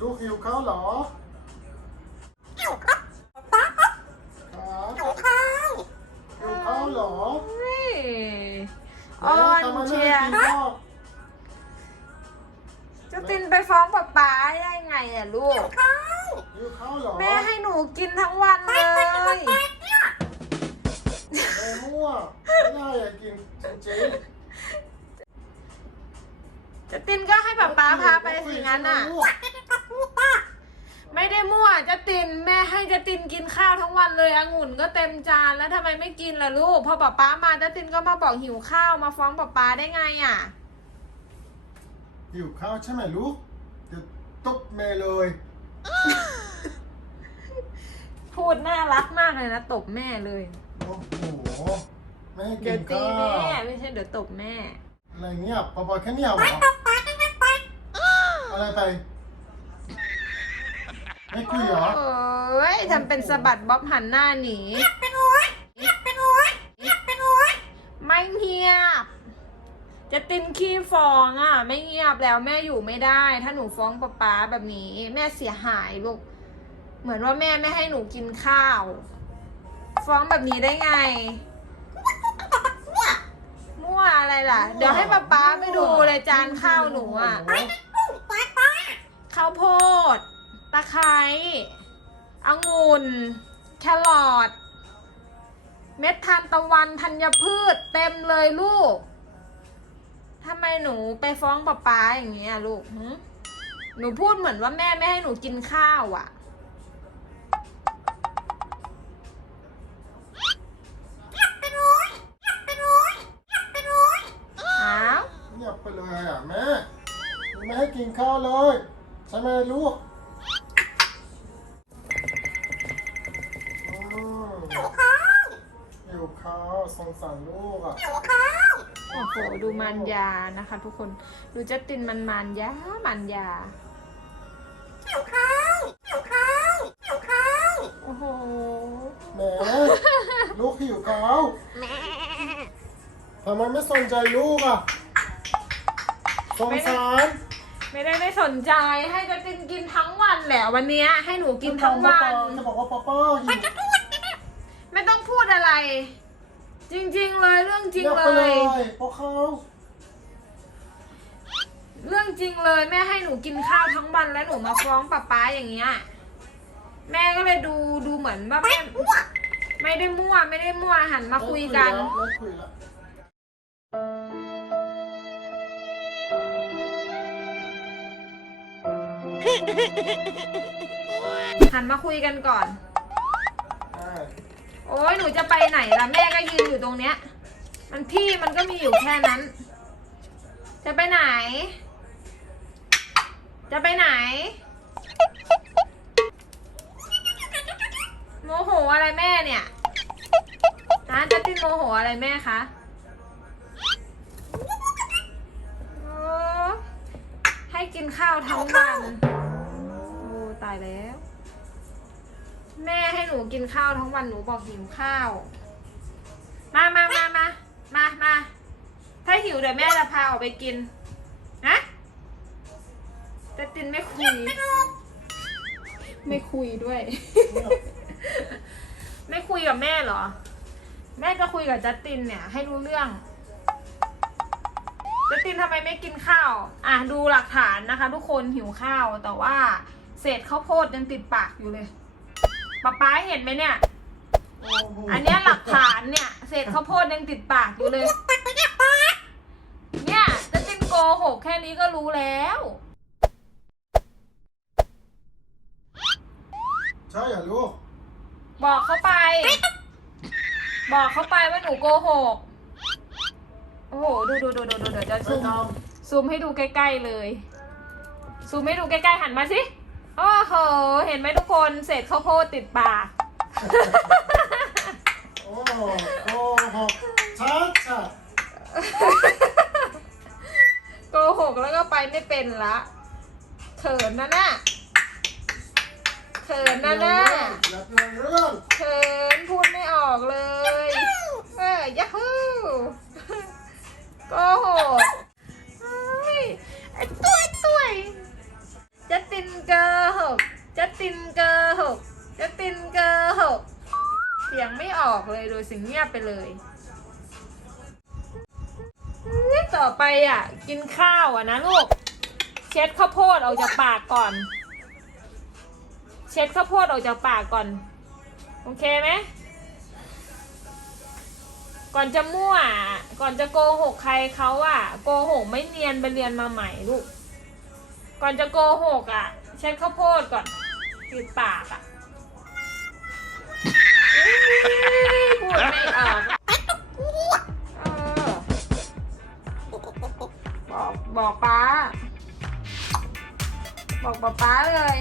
ลูกหิวข้าวเหรอหิวครับหิวข้าวเหรอเฮ้ยอ่อนทำไมไม่เชียให้กินข้าวจะตินไปฟ้องป๊าป๊าได้ไงอะลูกหิวข้าวเหรอแม่ให้หนูกินทั้งวันเลยแม่มั่วไม่ได้อยากกินจริงจะตินก็ให้ป๊าป๊าพาไปสิงั้นอะไม่ได้มั่ว จะตินแม่ให้จะตินกินข้าวทั้งวันเลยองุ่นก็เต็มจานแล้วทำไมไม่กินล่ะลูก พอป๊าป๊ามาจะตินก็มาบอกหิวข้าวมาฟ้องป๊าป๊าได้ไงอะ หิวข้าวใช่ไหมลูกเดี๋ยวตบแม่เลย พูดน่ารักมากเลยนะตบแม่เลย โอ้โห ไม่ให้กิเดี๋ยวนตีข้าวแม่ไม่ใช่เดี๋ยวตบแม่ อะไรเงี้ยพอๆแค่เนี้ยเหรออะไรไป ไม่คุยเหรอโอ้ยทำเป็นสะบัดบ๊อบหันหน้าหนีไม่เงียบ จะตินขี้ฟองอะ ไม่เงียบแล้วแม่อยู่ไม่ได้ ถ้าหนูฟ้องป๊าป๊าแบบนี้ แม่เสียหายลูก เหมือนว่าแม่ไม่ให้หนูกินข้าว ฟ้องแบบนี้ได้ไง มั่วอะไรล่ะ เดี๋ยวให้ป๊าป๊าไปดูเลยจานข้าวหนูอะโโข้าวโพด ตะไคร้องุ่น แครอท เม็ดทานตะวันธัญพืช เต็มเลยลูกทำไมหนูไปฟ้องป๊าป๊าอย่างเงี้ยลูกหึหนูพูดเหมือนว่าแม่ไม่ให้หนูกินข้าวอะ่ะอ้าวเงียบไปเลยอะแม่ไม่ให้กินข้าวเลย ใช่ไหมลูก ข้าวสงสารลูกอะโอ้โหดูมันยานะคะ ทุกคนดูจัดตินมันมันยามันยาโอ้โหแหมลูกหิวข้าวทำไมไม่สนใจลูกอะสงสารไม่ได้ไม่สนใจให้จัดตินกินทั้งวันแหละวันเนี้ยให้หนูกินทั้งวันจะบอกว่าป้าป้าหิว ไม่ต้องพูดอะไร จริง ๆ เลยเรื่องจริงงียบเลไปเลยยเพราะเขาเรื่องจริงเลยแม่ให้หนูกินข้าวทั้งวันแล้วหนูมาฟ้องป้าป๊าอย่างเงี้ยแม่ก็เลยดูดูเหมือนว่าแม่ไม่ได้มั่วไม่ได้มั่วหันมาคุยกันไม่คุยแล้วหันมาคุยกันก่อน ได้ โอ้ยหนูจะไปไหนล่ะแม่ก็ยืนอยู่ตรงเนี้ย มันที่มันก็มีอยู่แค่นั้น จะไปไหน จะไปไหน โมโหอะไรแม่เนี่ยฮะจะตินโมโหอะไรแม่คะโอ้ให้กินข้าวทั้งวันโอ้ตายแล้ว แม่ให้หนูกินข้าวทั้งวันหนูบอกหิวข้าว มามามามามามาถ้าหิวเดี๋ยวแม่จะพาออกไปกินนะแต่ตินไม่คุย ไม่คุยด้วย ไม่คุยกับแม่เหรอ แม่จะคุยกับจัสตินเนี่ย ให้รู้เรื่องจัสตินทำไมไม่กินข้าว อะดูหลักฐานนะคะ ทุกคนหิวข้าวแต่ว่า เศษข้าวโพดยังติดปากอยู่เลย ป๊าป๊าเห็นไหมเนี่ยโอ้โหอันเนี้ยหลักฐานเนี่ยเศษข้าวโพดยังติดปากอยู่เลย เนี่ยจะตินโกหกแค่นี้ก็รู้แล้ว ใช่เหรอลูกบอกเขาไป บอกเขาไปว่าหนูโกหก โอ้โห ดูดูดูดูดูเดี๋ยวจะไปซูมทซูมให้ดูใกล้ๆเลย ซูมให้ดูใกล้ๆหันมาสิ โอ้โห เห็นไหมทุกคนเศษข้าวโพดติดปาก โอ้โหหกชัดชัดโกหกแล้วก็ไปไม่เป็นละเขินนะน่ะเขินนะน่ะอยากเรื่องเรื่องเขินพูดไม่ออกเลย เออยาฮู้โกหก ออกเลยดูสิเงียบไปเลยต่อไปอะ กินข้าวอะนะลูก เช็ดข้าวโพดออกจากปากก่อน เช็ดข้าวโพดออกจากปากก่อน โอเคไหมก่อนจะมั่ว ก่อนจะโกหกใครเขาอะโกหกไม่เนียนไปเรียนมาใหม่ลูก ก่อนจะโกหกอะ เช็ดข้าวโพดก่อนปิดปากอะ พูดไม่ออกเออบอกบอกป้า บอกป้าป้าเลย